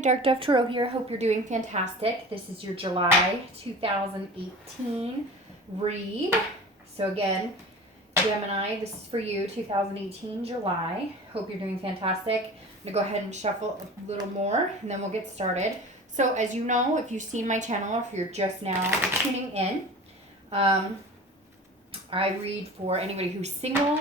Hi, Dark Dove Tarot here. Hope you're doing fantastic. This is your July 2018 read. So again, Gemini, this is for you, 2018 July. Hope you're doing fantastic. I'm going to go ahead and shuffle a little more, and then we'll get started. So as you know, if you've seen my channel, or if you're just now tuning in, I read for anybody who's single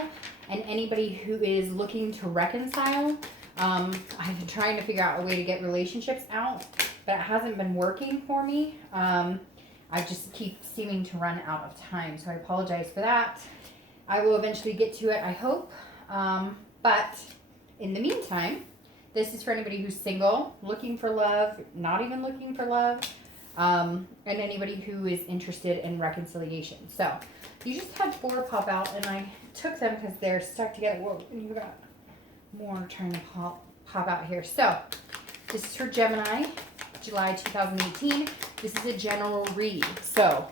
and anybody who is looking to reconcile. I've been trying to figure out a way to get relationships out, but it hasn't been working for me. I just keep seeming to run out of time, so I apologize for that. I will eventually get to it, I hope. But in the meantime, this is for anybody who's single, looking for love, not even looking for love, and anybody who is interested in reconciliation. So you just had 4 pop out, and I took them because they're stuck together. Whoa, and you got more trying to pop out here. So this is for Gemini, July 2018. This is a general read. So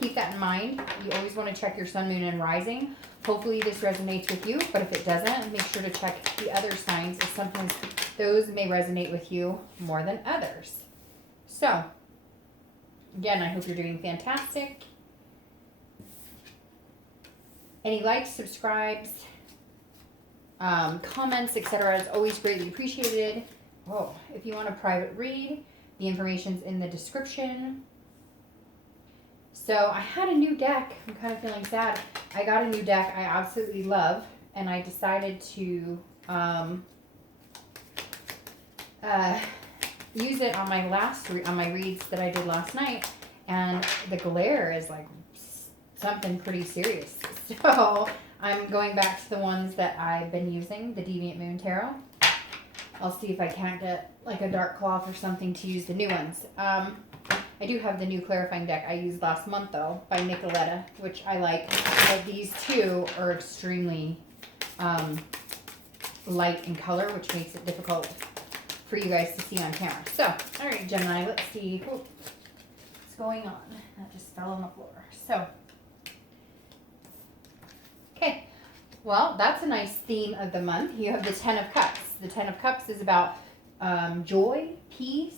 keep that in mind. You always want to check your sun, moon, and rising. Hopefully this resonates with you, but if it doesn't, make sure to check the other signs, as sometimes those may resonate with you more than others. So again, I hope you're doing fantastic. Any likes, subscribes, comments, etc. is always greatly appreciated. Oh, if you want a private read, the information's in the description. So I had a new deck. I'm kind of feeling sad. I got a new deck I absolutely love, and I decided to use it on my reads that I did last night, and the glare is like something pretty serious. So I'm going back to the ones that I've been using, the Deviant Moon Tarot. I'll see if I can't get like a dark cloth or something to use the new ones. I do have the new clarifying deck I used last month though, by Nicoletta, which I like. But these two are extremely light in color, which makes it difficult for you guys to see on camera. So, all right, Gemini, let's see what's going on. That just fell on the floor. So, okay. Well, that's a nice theme of the month. You have the Ten of Cups. The Ten of Cups is about joy, peace,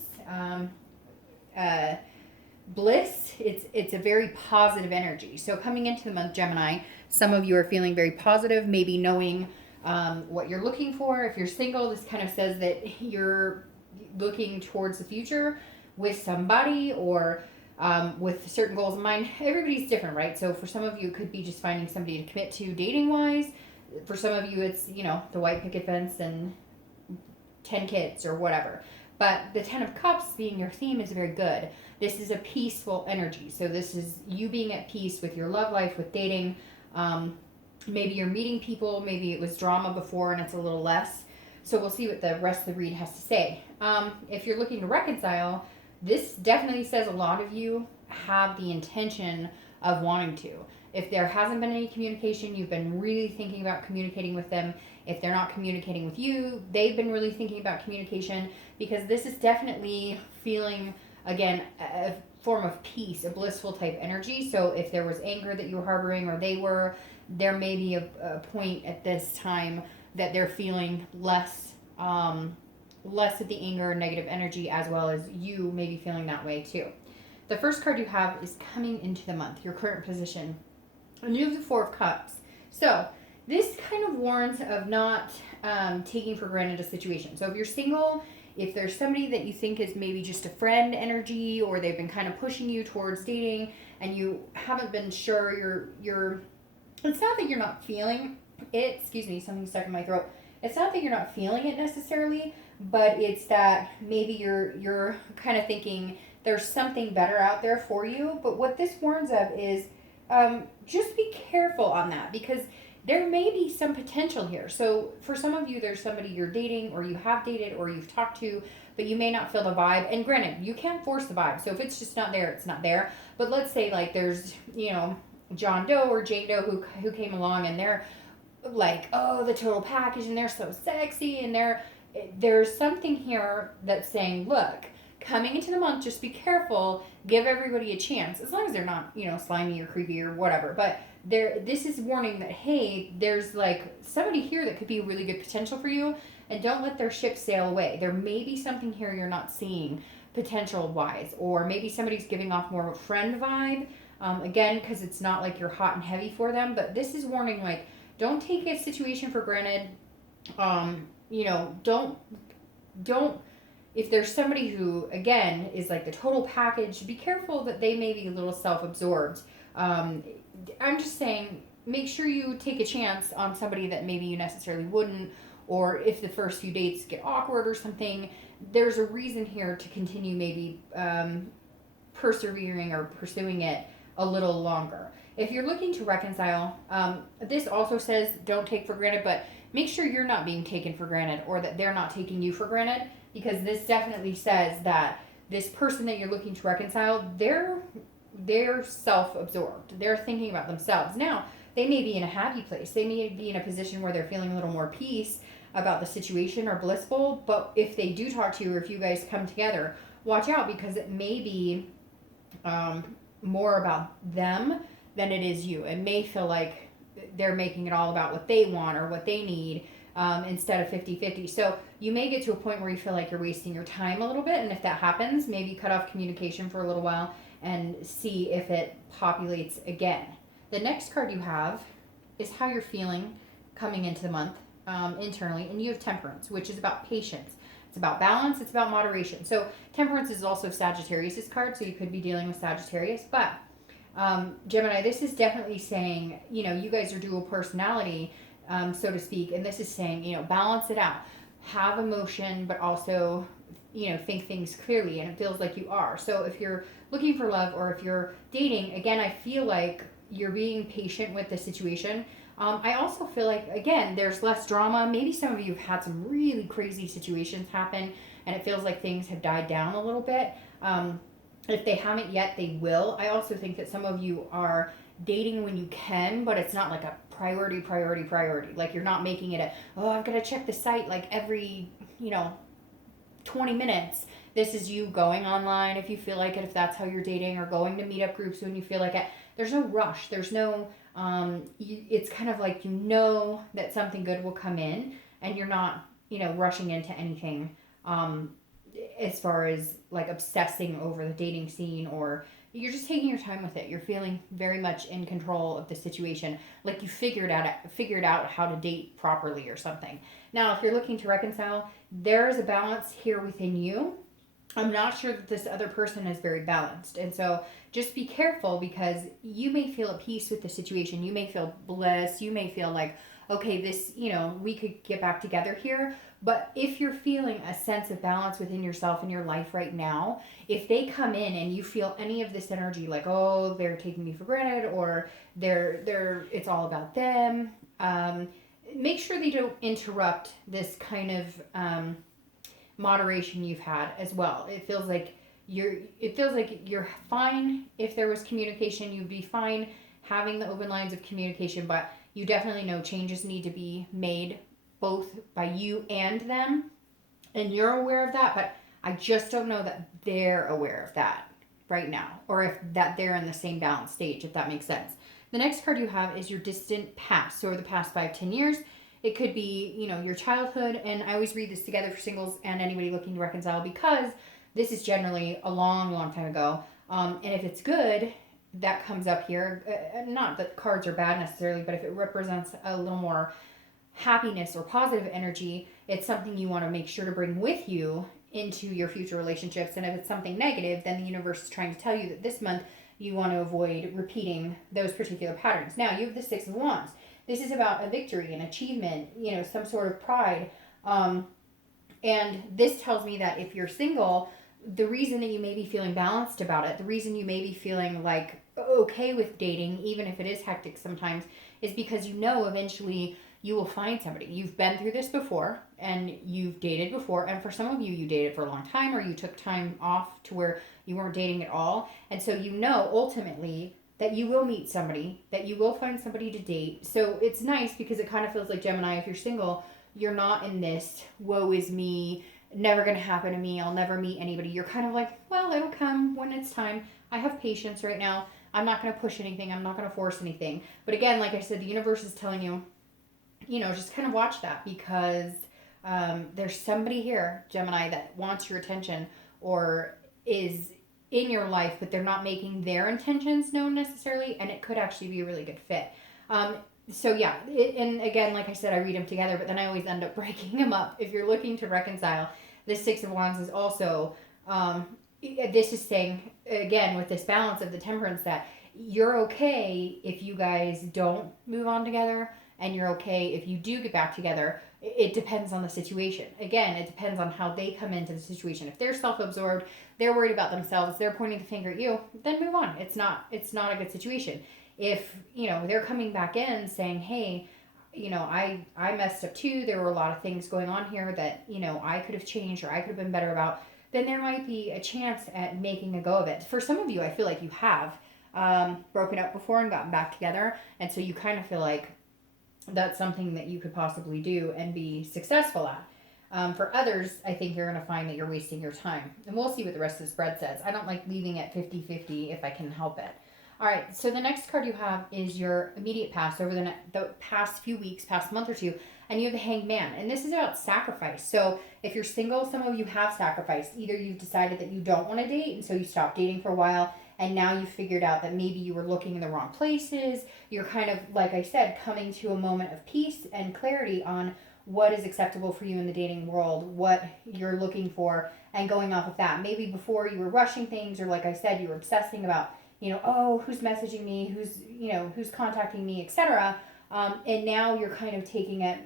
bliss. It's a very positive energy. So coming into the month, Gemini, some of you are feeling very positive, maybe knowing what you're looking for. If you're single, this kind of says that you're looking towards the future with somebody, or with certain goals in mind. Everybody's different, right? So for some of you, it could be just finding somebody to commit to dating-wise. For some of you, it's, you know, the white picket fence and 10 kids or whatever. But the Ten of Cups being your theme is very good. This is a peaceful energy. So this is you being at peace with your love life, with dating. Maybe you're meeting people. Maybe it was drama before and it's a little less. So we'll see what the rest of the read has to say. If you're looking to reconcile, this definitely says a lot of you have the intention of wanting to. If there hasn't been any communication, you've been really thinking about communicating with them. If they're not communicating with you, they've been really thinking about communication, because this is definitely feeling, again, a form of peace, a blissful type energy. So if there was anger that you were harboring, or they were, there may be a point at this time that they're feeling less of the anger and negative energy, as well as you may be feeling that way too. The first card you have is coming into the month, your current position. And you have the Four of Cups. So this kind of warns of not taking for granted a situation. So if you're single, if there's somebody that you think is maybe just a friend energy, or they've been kind of pushing you towards dating and you haven't been sure, you're it's not that you're not feeling it. Excuse me, something stuck in my throat. It's not that you're not feeling it necessarily, but it's that maybe you're kind of thinking there's something better out there for you. But what this warns of is just be careful on that, because there may be some potential here. So for some of you, there's somebody you're dating, or you have dated, or you've talked to, but you may not feel the vibe. And granted, you can't force the vibe. So if it's just not there, it's not there. But let's say like there's, you know, John Doe or Jane Doe who came along, and they're like, oh, the total package, and they're so sexy, and there's something here that's saying, look, coming into the month, just be careful, give everybody a chance, as long as they're not, you know, slimy or creepy or whatever. But this is warning that, hey, there's like somebody here that could be a really good potential for you. and don't let their ship sail away. There may be something here you're not seeing potential wise, or maybe somebody's giving off more of a friend vibe. Again, because it's not like you're hot and heavy for them, but this is warning, like, don't take a situation for granted. Don't, if there's somebody who, again, is like the total package, be careful that they may be a little self-absorbed. I'm just saying, make sure you take a chance on somebody that maybe you necessarily wouldn't, or if the first few dates get awkward or something, there's a reason here to continue maybe persevering or pursuing it a little longer. If you're looking to reconcile, this also says don't take for granted, but make sure you're not being taken for granted, or that they're not taking you for granted, because this definitely says that this person that you're looking to reconcile, they're self-absorbed. They're thinking about themselves. Now, they may be in a happy place. They may be in a position where they're feeling a little more peace about the situation or blissful, but if they do talk to you, or if you guys come together, watch out, because it may be more about them than it is you. It may feel like they're making it all about what they want or what they need, instead of 50-50. So you may get to a point where you feel like you're wasting your time a little bit, and if that happens, maybe cut off communication for a little while and see if it populates again. The next card you have is how you're feeling coming into the month internally, and you have Temperance, which is about patience. It's about balance. It's about moderation. So Temperance is also Sagittarius' card, so you could be dealing with Sagittarius. But Gemini, this is definitely saying, you guys are dual personality, so to speak, and this is saying, balance it out. Have emotion, but also, think things clearly, and it feels like you are. So if you're looking for love, or if you're dating, again, I feel like you're being patient with the situation. I also feel like, again, there's less drama. Maybe some of you have had some really crazy situations happen, and it feels like things have died down a little bit. If they haven't yet, they will. I also think that some of you are dating when you can, but it's not like a priority. Like, you're not making it I've got to check the site like every, 20 minutes. This is you going online if you feel like it, if that's how you're dating, or going to meetup groups when you feel like it. There's no rush. There's no, it's kind of like, that something good will come in, and you're not, rushing into anything, as far as like obsessing over the dating scene, or you're just taking your time with it. You're feeling very much in control of the situation, like you figured out how to date properly or something. Now, if you're looking to reconcile, there is a balance here within you. I'm not sure that this other person is very balanced, and so just be careful, because you may feel at peace with the situation. You may feel bliss. You may feel like, okay, this, we could get back together here. But if you're feeling a sense of balance within yourself and your life right now, if they come in and you feel any of this energy, like, oh, they're taking me for granted, or it's all about them, make sure they don't interrupt this kind of moderation you've had as well. It feels like you're fine. If there was communication, you'd be fine having the open lines of communication, but you definitely know changes need to be made, both by you and them, and you're aware of that, but I just don't know that they're aware of that right now, or if that they're in the same balance stage, if that makes sense. The next card you have is your distant past, so the past 5-10 years. It could be, your childhood, and I always read this together for singles and anybody looking to reconcile, because this is generally a long, long time ago. And if it's good, that comes up here. Not that cards are bad necessarily, but if it represents a little more happiness or positive energy, it's something you want to make sure to bring with you into your future relationships. And if it's something negative, then the universe is trying to tell you that this month you want to avoid repeating those particular patterns. Now, you have the Six of Wands. This is about a victory, an achievement, some sort of pride. And this tells me that if you're single, the reason that you may be feeling balanced about it, the reason you may be feeling like okay with dating, even if it is hectic sometimes, is because eventually you will find somebody. You've been through this before, and you've dated before, and for some of you dated for a long time, or you took time off to where you weren't dating at all, and so ultimately that you will meet somebody, that you will find somebody to date. So it's nice, because it kind of feels like, Gemini, if you're single, you're not in this woe is me, never gonna happen to me, I'll never meet anybody. You're kind of like, well, it'll come when it's time. I have patience right now. I'm not gonna push anything. I'm not gonna force anything. But again, like I said, the universe is telling you, just kind of watch that, because There's somebody here, Gemini, that wants your attention or is in your life, but they're not making their intentions known necessarily, and it could actually be a really good fit. So yeah, and again, like I said, I read them together, but then I always end up breaking them up. If you're looking to reconcile, the Six of Wands is also, this is saying, again, with this balance of the Temperance, that you're okay if you guys don't move on together, and you're okay if you do get back together. It depends on the situation. Again, it depends on how they come into the situation. If they're self-absorbed, they're worried about themselves, they're pointing the finger at you, then move on. It's not a good situation. If, they're coming back in saying, hey, I messed up too, there were a lot of things going on here that, I could have changed or I could have been better about, then there might be a chance at making a go of it. For some of you, I feel like you have broken up before and gotten back together, and so you kind of feel like that's something that you could possibly do and be successful at. For others, I think you're going to find that you're wasting your time. And we'll see what the rest of the spread says. I don't like leaving it 50-50 if I can help it. All right, so the next card you have is your immediate past over the past few weeks, past month or two, and you have the Hanged Man. And this is about sacrifice. So if you're single, some of you have sacrificed. Either you've decided that you don't want to date, and so you stopped dating for a while, and now you figured out that maybe you were looking in the wrong places. You're kind of, like I said, coming to a moment of peace and clarity on what is acceptable for you in the dating world, what you're looking for, and going off of that. Maybe before you were rushing things, or like I said, you were obsessing about, who's messaging me, who's contacting me, etc. And now you're kind of taking it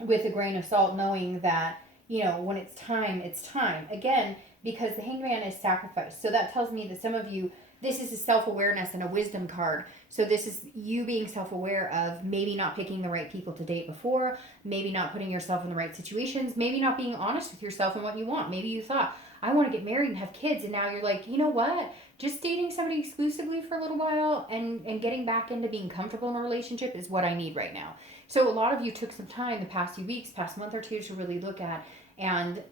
with a grain of salt, knowing that, when it's time, it's time. Again, because the Hanged Man is sacrifice. So that tells me that some of you, this is a self-awareness and a wisdom card. So this is you being self-aware of maybe not picking the right people to date before, maybe not putting yourself in the right situations, maybe not being honest with yourself and what you want. Maybe you thought, I want to get married and have kids, and now you're like, you know what? Just dating somebody exclusively for a little while and getting back into being comfortable in a relationship is what I need right now. So a lot of you took some time the past few weeks, past month or two, to really look at and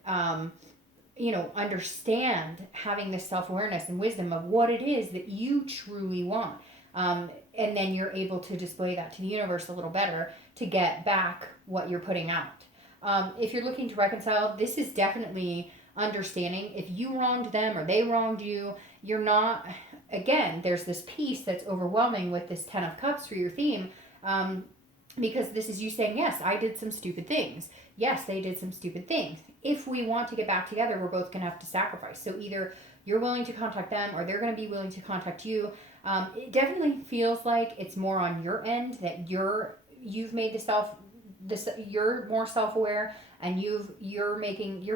understand, having this self-awareness and wisdom of what it is that you truly want. And then you're able to display that to the universe a little better to get back what you're putting out. If you're looking to reconcile, this is definitely understanding if you wronged them or they wronged you. You're not, again, there's this peace that's overwhelming with this 10 of Cups for your theme. Because this is you saying, yes, I did some stupid things. Yes, they did some stupid things. If we want to get back together, we're both going to have to sacrifice. So either you're willing to contact them or they're going to be willing to contact you. It definitely feels like it's more on your end that you've made you're more self-aware, and you're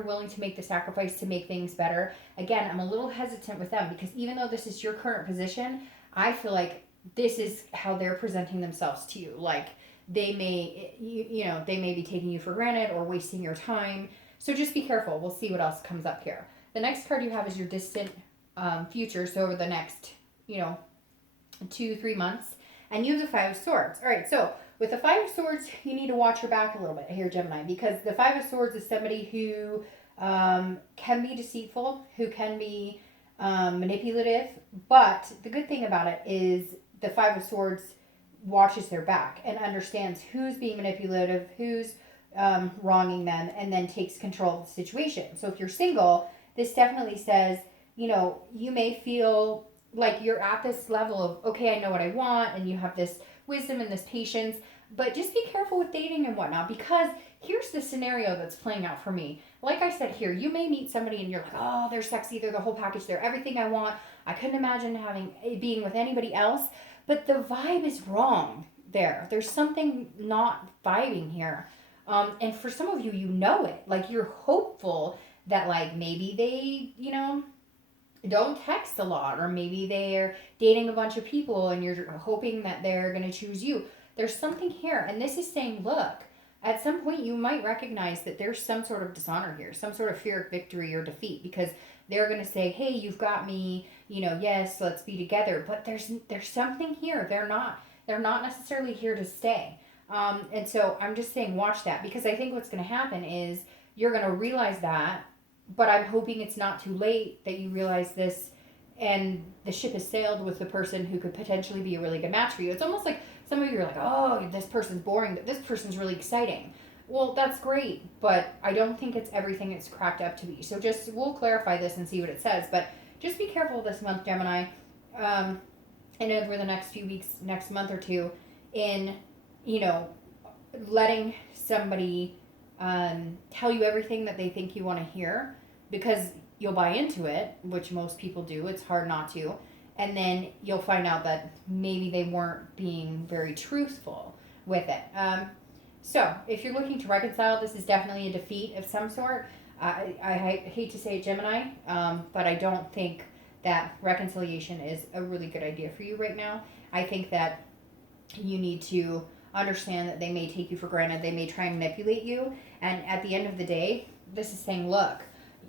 willing to make the sacrifice to make things better. Again, I'm a little hesitant with them because even though this is your current position, I feel like this is how they're presenting themselves to you. Like, they may, they may be taking you for granted or wasting your time. So just be careful. We'll see what else comes up here. The next card you have is your distant future. So over the next, 2-3 months. And you have the Five of Swords. All right, so with the Five of Swords, you need to watch your back a little bit here, Gemini, because the Five of Swords is somebody who can be deceitful, who can be manipulative. But the good thing about it is the Five of Swords watches their back and understands who's being manipulative, who's wronging them, and then takes control of the situation. So if you're single, this definitely says, you may feel like you're at this level of, okay, I know what I want, and you have this wisdom and this patience, but just be careful with dating and whatnot, because here's the scenario that's playing out for me. Like I said here, you may meet somebody and you're like, oh, they're sexy, they're the whole package, they're everything I want. I couldn't imagine being with anybody else. But the vibe is wrong there. There's something not vibing here. And for some of you, you know it. Like, you're hopeful that, like, maybe they, don't text a lot. Or maybe they're dating a bunch of people and you're hoping that they're going to choose you. There's something here. And this is saying, look, at some point you might recognize that there's some sort of dishonor here. Some sort of fear of victory or defeat. Because they're going to say, hey, you've got me, yes, let's be together. But there's something here. They're not necessarily here to stay. And so I'm just saying, watch that, because I think what's going to happen is you're going to realize that, but I'm hoping it's not too late that you realize this and the ship has sailed with the person who could potentially be a really good match for you. It's almost like some of you are like, oh, this person's boring, but this person's really exciting. Well, that's great, but I don't think it's everything it's cracked up to be. So we'll clarify this and see what it says. But just be careful this month, Gemini, um, and over the next few weeks, next month or two, in, you know, letting somebody tell you everything that they think you want to hear, because you'll buy into it, which most people do. It's hard not to. And then you'll find out that maybe they weren't being very truthful with it. So, if you're looking to reconcile, this is definitely a defeat of some sort. I hate to say it, Gemini, but I don't think that reconciliation is a really good idea for you right now. I think that you need to understand that they may take you for granted. They may try and manipulate you. And at the end of the day, this is saying, look,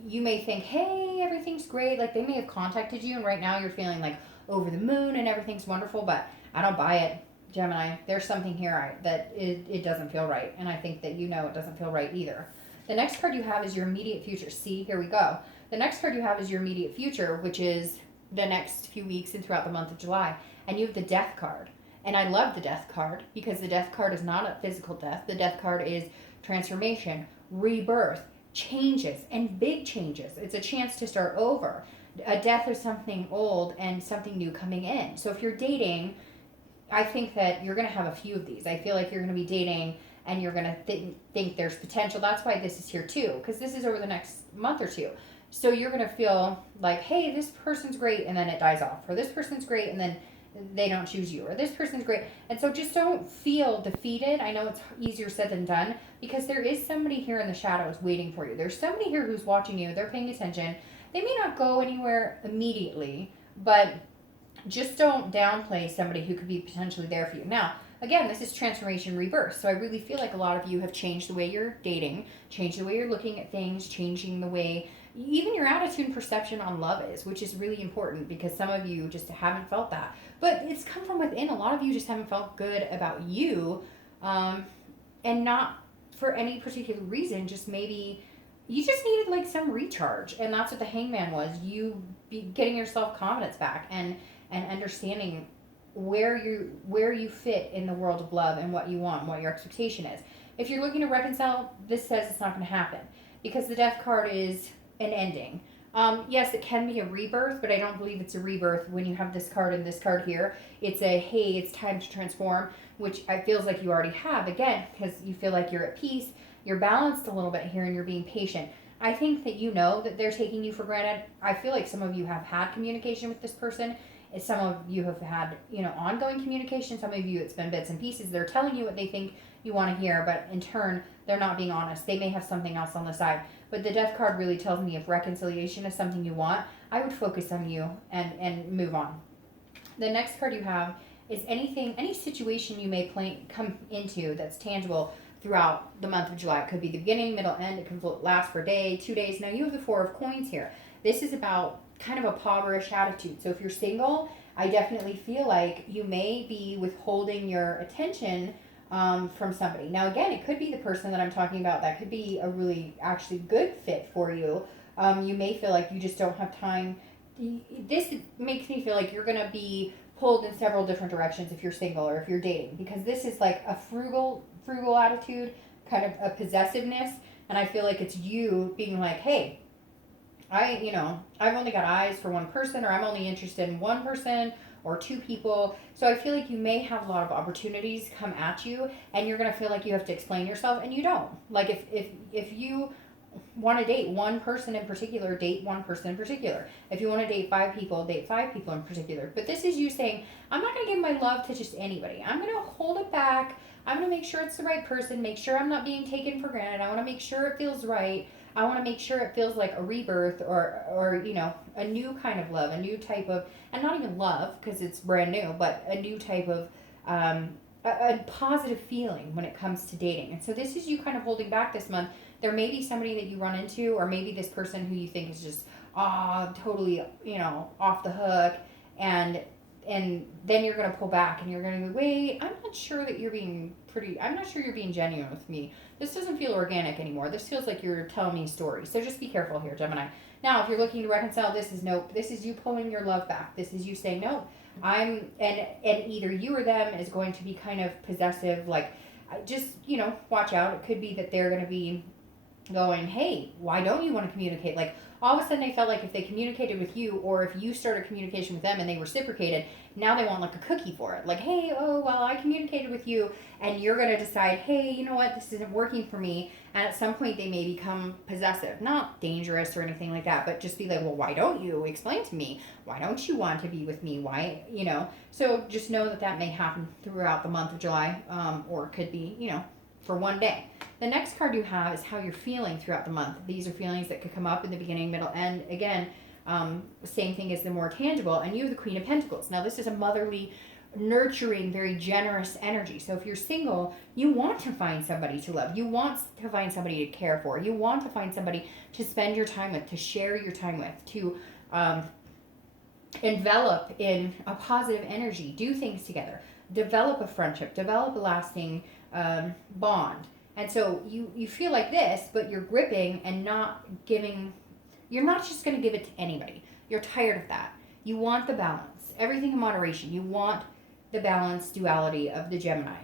you may think, hey, everything's great. Like, they may have contacted you, and right now you're feeling like over the moon and everything's wonderful, but I don't buy it. Gemini, there's something here that it doesn't feel right, and I think that you know it doesn't feel right either. The next card you have is your immediate future. See, here we go. The next card you have is your immediate future, which is the next few weeks and throughout the month of July, and you have the Death card. And I love the Death card because the Death card is not a physical death. The Death card is transformation, rebirth, changes, and big changes. It's a chance to start over. A death of something old and something new coming in. So if you're dating, I think that you're going to have a few of these. I feel like you're going to be dating and you're going to think there's potential. That's why this is here too, because this is over the next month or two. So you're going to feel like, hey, this person's great, and then it dies off. Or this person's great, and then they don't choose you. Or this person's great. And so just don't feel defeated. I know it's easier said than done, because there is somebody here in the shadows waiting for you. There's somebody here who's watching you. They're paying attention. They may not go anywhere immediately, but just don't downplay somebody who could be potentially there for you. Now, again, this is transformation, rebirth. So I really feel like a lot of you have changed the way you're dating, changed the way you're looking at things, changing the way even your attitude and perception on love is, which is really important, because some of you just haven't felt that. But it's come from within. A lot of you just haven't felt good about you, and not for any particular reason, just maybe you just needed like some recharge. And that's what the Hangman was. You getting your self-confidence back and understanding where you fit in the world of love and what you want and what your expectation is. If you're looking to reconcile, this says it's not going to happen, because the Death card is an ending. Yes, it can be a rebirth, but I don't believe it's a rebirth when you have this card and this card here. It's a, hey, it's time to transform, which I feels like you already have, again, because you feel like you're at peace, you're balanced a little bit here, and you're being patient. I think that you know that they're taking you for granted. I feel like some of you have had communication with this person. Some of you have had, ongoing communication. Some of you, it's been bits and pieces. They're telling you what they think you want to hear, but in turn, they're not being honest. They may have something else on the side. But the Death card really tells me if reconciliation is something you want, I would focus on you and move on. The next card you have is any situation you may come into that's tangible throughout the month of July. It could be the beginning, middle, end. It could last for a day, 2 days. Now you have the Four of Coins here. This is about kind of a poverish attitude. So if you're single, I definitely feel like you may be withholding your attention from somebody. Now again, it could be the person that I'm talking about. That could be a really actually good fit for you. You may feel like you just don't have time. This makes me feel like you're going to be pulled in several different directions if you're single or if you're dating, because this is like a frugal attitude, kind of a possessiveness, and I feel like it's you being like, hey, I've only got eyes for one person, or I'm only interested in one person or two people. So I feel like you may have a lot of opportunities come at you, and you're going to feel like you have to explain yourself, and you don't. Like if you want to date one person in particular, date one person in particular. If you want to date 5 people, date 5 people in particular. But this is you saying, I'm not going to give my love to just anybody. I'm going to hold it back. I'm going to make sure it's the right person, make sure I'm not being taken for granted. I want to make sure it feels right. I want to make sure it feels like a rebirth or a new kind of love, a new type of, and not even love because it's brand new, but a new type of a positive feeling when it comes to dating. And so this is you kind of holding back this month. There may be somebody that you run into, or maybe this person who you think is just totally off the hook, and then you're going to pull back and you're going to go, wait, I'm not sure you're being genuine with me. This doesn't feel organic anymore. This feels like you're telling me a story. So just be careful here, Gemini. Now, if you're looking to reconcile, this is nope. This is you pulling your love back. This is you saying, no, and either you or them is going to be kind of possessive, like, just, watch out. It could be that they're going to be going, hey, why don't you want to communicate? Like, all of a sudden they felt like if they communicated with you, or if you started communication with them and they reciprocated, now they want like a cookie for it. Like, hey, oh, well, I communicated with you, and you're going to decide, hey, you know what, this isn't working for me. And at some point they may become possessive. Not dangerous or anything like that, but just be like, well, why don't you explain to me? Why don't you want to be with me? Why, So just know that that may happen throughout the month of July, or it could be, for one day. The next card you have is how you're feeling throughout the month. These are feelings that could come up in the beginning, middle, end. Again, same thing as the more tangible. And you have the Queen of Pentacles. Now, this is a motherly, nurturing, very generous energy. So if you're single, you want to find somebody to love. You want to find somebody to care for. You want to find somebody to spend your time with, to share your time with, to envelop in a positive energy, do things together, develop a friendship, develop a lasting bond. And so you feel like this, but you're gripping and not giving. You're not just going to give it to anybody. You're tired of that. You want the balance, everything in moderation. You want the balance, duality of the Gemini.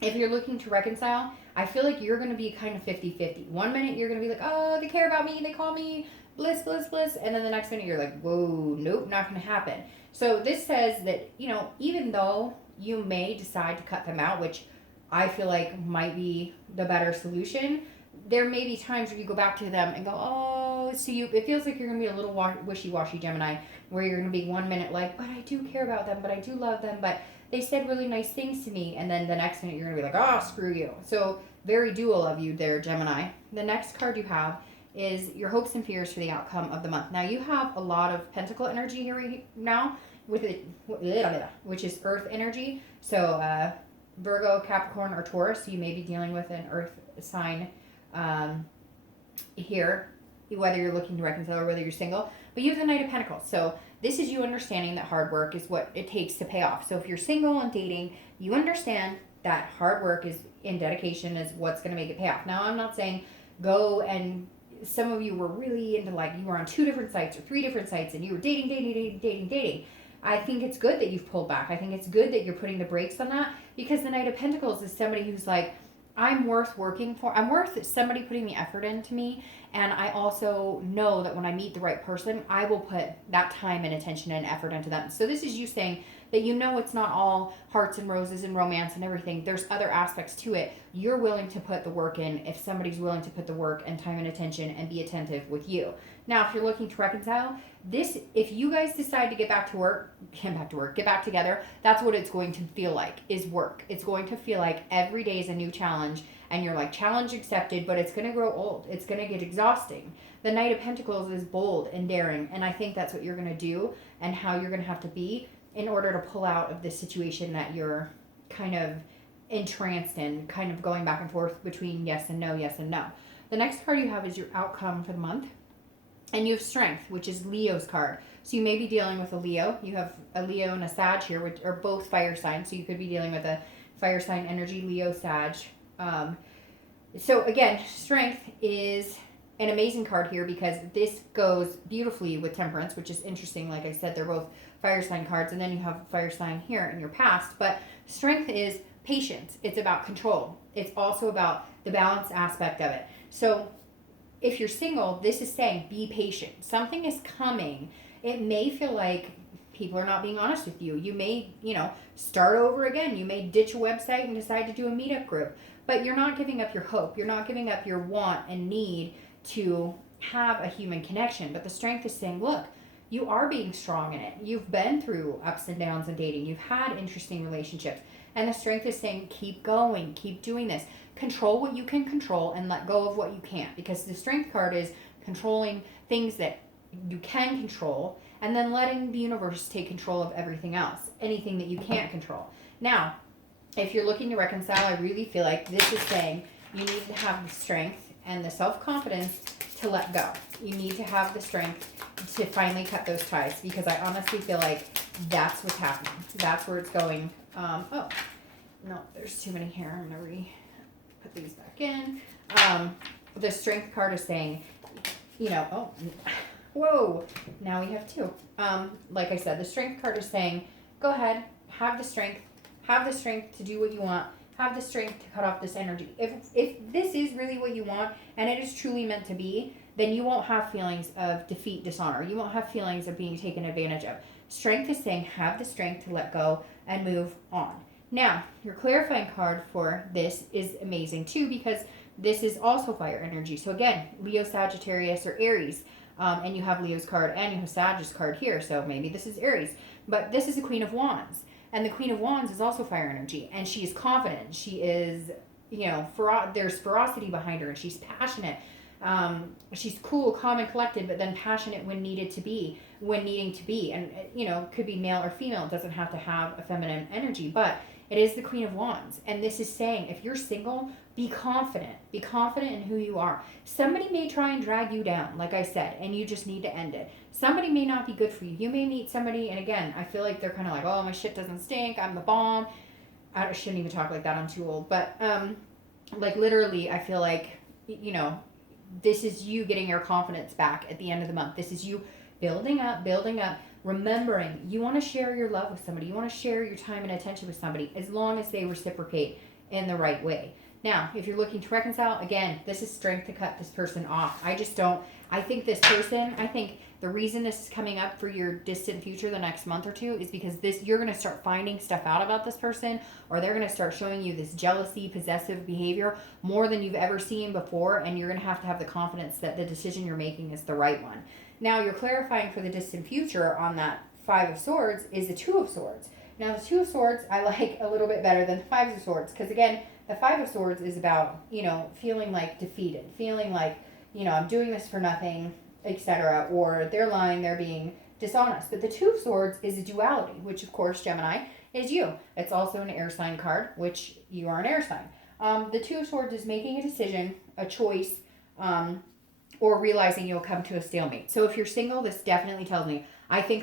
If you're looking to reconcile, I feel like you're going to be kind of 50-50. 1 minute you're going to be like, oh, they care about me, they call me bliss, bliss, bliss. And then the next minute you're like, whoa, nope, not going to happen. So this says that, even though you may decide to cut them out, which I feel like might be the better solution, there may be times where you go back to them and go, oh, so it feels like you're going to be a little wishy-washy Gemini, where you're going to be 1 minute like, but I do care about them, but I do love them, but they said really nice things to me. And then the next minute you're going to be like, oh, screw you. So very dual of you there, Gemini. The next card you have is your hopes and fears for the outcome of the month. Now, you have a lot of pentacle energy here right now, which is earth energy. So Virgo, Capricorn, or Taurus. So you may be dealing with an earth sign here, whether you're looking to reconcile or whether you're single. But you have the Knight of Pentacles. So this is you understanding that hard work is what it takes to pay off. So if you're single and dating, you understand that hard work is in dedication is what's going to make it pay off. Now, I'm not saying go and some of you were really into, like, you were on 2 different sites or 3 different sites and you were dating. I think it's good that you've pulled back. I think it's good that you're putting the brakes on that, because the Knight of Pentacles is somebody who's like, I'm worth working for. I'm worth somebody putting the effort into me. And I also know that when I meet the right person, I will put that time and attention and effort into them. So this is you saying that it's not all hearts and roses and romance and everything. There's other aspects to it. You're willing to put the work in if somebody's willing to put the work and time and attention and be attentive with you. Now, if you're looking to reconcile, if you guys decide to get back together, that's what it's going to feel like, is work. It's going to feel like every day is a new challenge, and you're like, challenge accepted, but it's going to grow old. It's going to get exhausting. The Knight of Pentacles is bold and daring, and I think that's what you're going to do and how you're going to have to be in order to pull out of this situation that you're kind of entranced in, kind of going back and forth between yes and no, yes and no. The next card you have is your outcome for the month. And you have Strength, which is Leo's card. So you may be dealing with a Leo. You have a Leo and a Sag here, which are both fire signs. So you could be dealing with a fire sign energy, Leo, Sag. So again, Strength is an amazing card here because this goes beautifully with Temperance, which is interesting. Like I said, they're both fire sign cards. And then you have fire sign here in your past. But Strength is patience. It's about control. It's also about the balance aspect of it. So if you're single, this is saying be patient. Something is coming. It may feel like people are not being honest with you. You may, start over again. You may ditch a website and decide to do a meetup group. But you're not giving up your hope. You're not giving up your want and need to have a human connection. But the Strength is saying, look, you are being strong in it. You've been through ups and downs in dating. You've had interesting relationships. And the Strength is saying, keep going. Keep doing this. Control what you can control and let go of what you can't, because the Strength card is controlling things that you can control and then letting the universe take control of everything else, anything that you can't control. Now, if you're looking to reconcile, I really feel like this is saying you need to have the strength and the self-confidence to let go. You need to have the strength to finally cut those ties, because I honestly feel like that's what's happening. That's where it's going. Oh, no, there's too many here. I'm going to put these back in. The Strength card is saying, whoa, now we have 2. Like I said, the Strength card is saying, go ahead, have the strength to do what you want, have the strength to cut off this energy. If this is really what you want and it is truly meant to be, then you won't have feelings of defeat, dishonor. You won't have feelings of being taken advantage of. Strength is saying have the strength to let go and move on. Now, your clarifying card for this is amazing too, because this is also fire energy. So again, Leo, Sagittarius, or Aries. And you have Leo's card and you have Sag's card here. So maybe this is Aries. But this is the Queen of Wands. And the Queen of Wands is also fire energy. And she is confident. She is, there's ferocity behind her. And she's passionate. She's cool, calm, and collected, but then passionate when needing to be. And, could be male or female. It doesn't have to have a feminine energy. But it is the Queen of Wands. And this is saying, if you're single, be confident. Be confident in who you are. Somebody may try and drag you down, like I said, and you just need to end it. Somebody may not be good for you. You may meet somebody, and again, I feel like they're kind of like, oh, my shit doesn't stink. I'm the bomb. I shouldn't even talk like that. I'm too old. But, literally, I feel like, this is you getting your confidence back at the end of the month. This is you building up, remembering you want to share your love with somebody. You want to share your time and attention with somebody as long as they reciprocate in the right way. Now, if you're looking to reconcile, again, this is strength to cut this person off. I think the reason this is coming up for your distant future the next month or two is because you're going to start finding stuff out about this person, or they're going to start showing you this jealousy, possessive behavior more than you've ever seen before, and you're going to have the confidence that the decision you're making is the right one. Now, you're clarifying for the distant future on that Five of Swords is the Two of Swords. Now, the Two of Swords I like a little bit better than the Five of Swords because, again, the Five of Swords is about, feeling like defeated, feeling like, I'm doing this for nothing, etc., or they're lying, they're being dishonest. But the Two of Swords is a duality, which, of course, Gemini, is you. It's also an air sign card, which you are an air sign. The Two of Swords is making a decision, a choice, or realizing you'll come to a stalemate. So if you're single, this definitely tells me, I think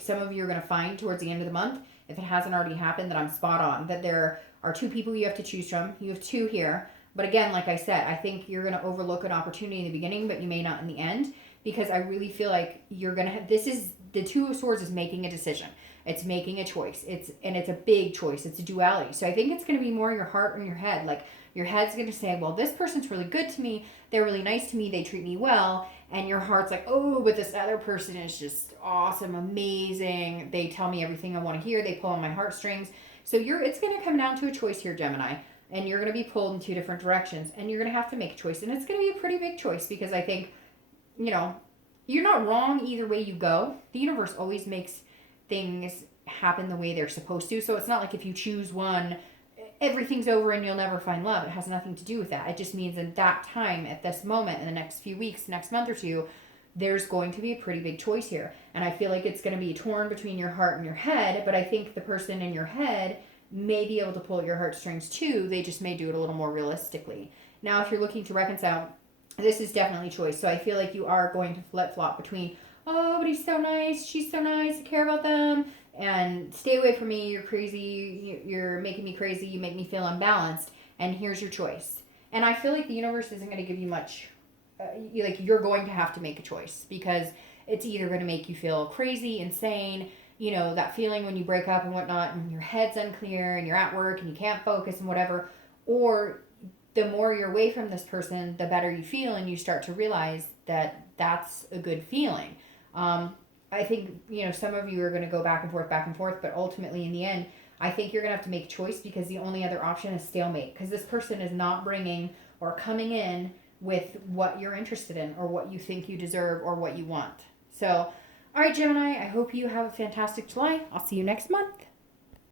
some of you are going to find towards the end of the month, if it hasn't already happened, that I'm spot on, that there are two people you have to choose from. You have two here. But again, like I said, I think you're going to overlook an opportunity in the beginning, but you may not in the end, because I really feel like you're going to the Two of Swords is making a decision. It's making a choice. It's a big choice. It's a duality. So I think it's going to be more your heart or your head. Like your head's going to say, well, this person's really good to me. They're really nice to me. They treat me well. And your heart's like, oh, but this other person is just awesome, amazing. They tell me everything I want to hear. They pull on my heartstrings. So it's going to come down to a choice here, Gemini. And you're going to be pulled in two different directions. And you're going to have to make a choice. And it's going to be a pretty big choice because I think, you're not wrong either way you go. The universe always makes things happen the way they're supposed to. So it's not like if you choose one, everything's over and you'll never find love. It has nothing to do with that. It just means in that time, at this moment, in the next few weeks, next month or two, there's going to be a pretty big choice here. And I feel like it's going to be torn between your heart and your head, but I think the person in your head may be able to pull at your heartstrings too. They just may do it a little more realistically. Now, if you're looking to reconcile, this is definitely choice. So I feel like you are going to flip-flop between, oh, but he's so nice, she's so nice, I care about them, and stay away from me, you're crazy, you're making me crazy, you make me feel unbalanced, and here's your choice. And I feel like the universe isn't going to give you much, you're going to have to make a choice, because it's either going to make you feel crazy, insane, that feeling when you break up and whatnot, and your head's unclear, and you're at work, and you can't focus, and whatever, or the more you're away from this person, the better you feel, and you start to realize that that's a good feeling. I think, some of you are going to go back and forth, but ultimately in the end, I think you're going to have to make a choice because the only other option is stalemate, because this person is not bringing or coming in with what you're interested in or what you think you deserve or what you want. So, all right, Gemini, I hope you have a fantastic July. I'll see you next month.